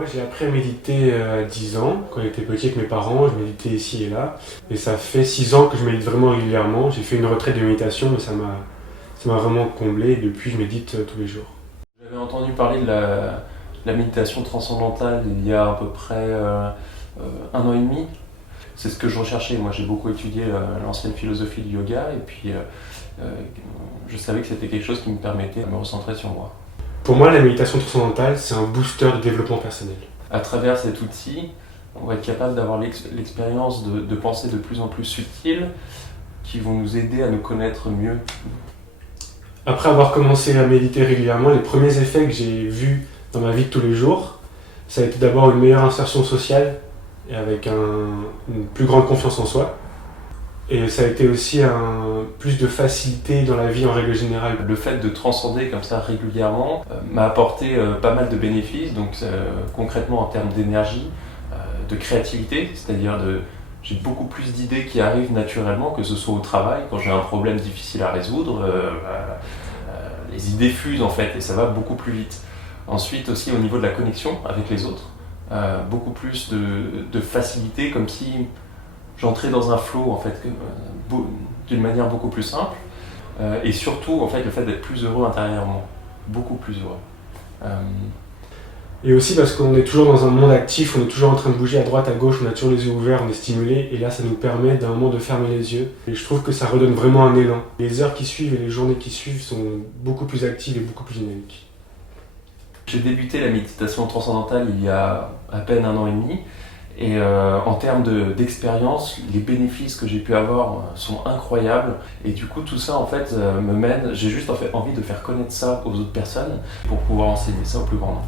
Moi, j'ai appris à méditer à 10 ans, quand j'étais petit avec mes parents, je méditais ici et là. Et ça fait 6 ans que je médite vraiment régulièrement. J'ai fait une retraite de méditation, mais ça m'a vraiment comblé. Et depuis, je médite tous les jours. J'avais entendu parler de la méditation transcendantale il y a à peu près 1 an et demi. C'est ce que je recherchais. Moi, j'ai beaucoup étudié l'ancienne philosophie du yoga et puis je savais que c'était quelque chose qui me permettait de me recentrer sur moi. Pour moi, la méditation transcendantale, c'est un booster de développement personnel. À travers cet outil, on va être capable d'avoir l'expérience de pensées de plus en plus subtiles qui vont nous aider à nous connaître mieux. Après avoir commencé à méditer régulièrement, les premiers effets que j'ai vus dans ma vie de tous les jours, ça a été d'abord une meilleure insertion sociale et avec une plus grande confiance en soi. Et ça a été aussi plus de facilité dans la vie en règle générale. Le fait de transcender comme ça régulièrement m'a apporté pas mal de bénéfices, donc concrètement en termes d'énergie, de créativité, c'est-à-dire j'ai beaucoup plus d'idées qui arrivent naturellement, que ce soit au travail, quand j'ai un problème difficile à résoudre, les idées fusent en fait et ça va beaucoup plus vite. Ensuite aussi au niveau de la connexion avec les autres, beaucoup plus de facilité, comme si j'entrais dans un flow en fait, d'une manière beaucoup plus simple, et surtout en fait le fait d'être plus heureux intérieurement, beaucoup plus heureux. Et aussi parce qu'on est toujours dans un monde actif, on est toujours en train de bouger à droite, à gauche, on a toujours les yeux ouverts, on est stimulé, et là ça nous permet d'un moment de fermer les yeux. Et je trouve que ça redonne vraiment un élan. Les heures qui suivent et les journées qui suivent sont beaucoup plus actives et beaucoup plus dynamiques. J'ai débuté la méditation transcendantale il y a à peine 1 an et demi, et en termes d'expérience, les bénéfices que j'ai pu avoir sont incroyables, et du coup tout ça en fait me mène, j'ai juste en fait envie de faire connaître ça aux autres personnes pour pouvoir enseigner ça au plus grand nombre.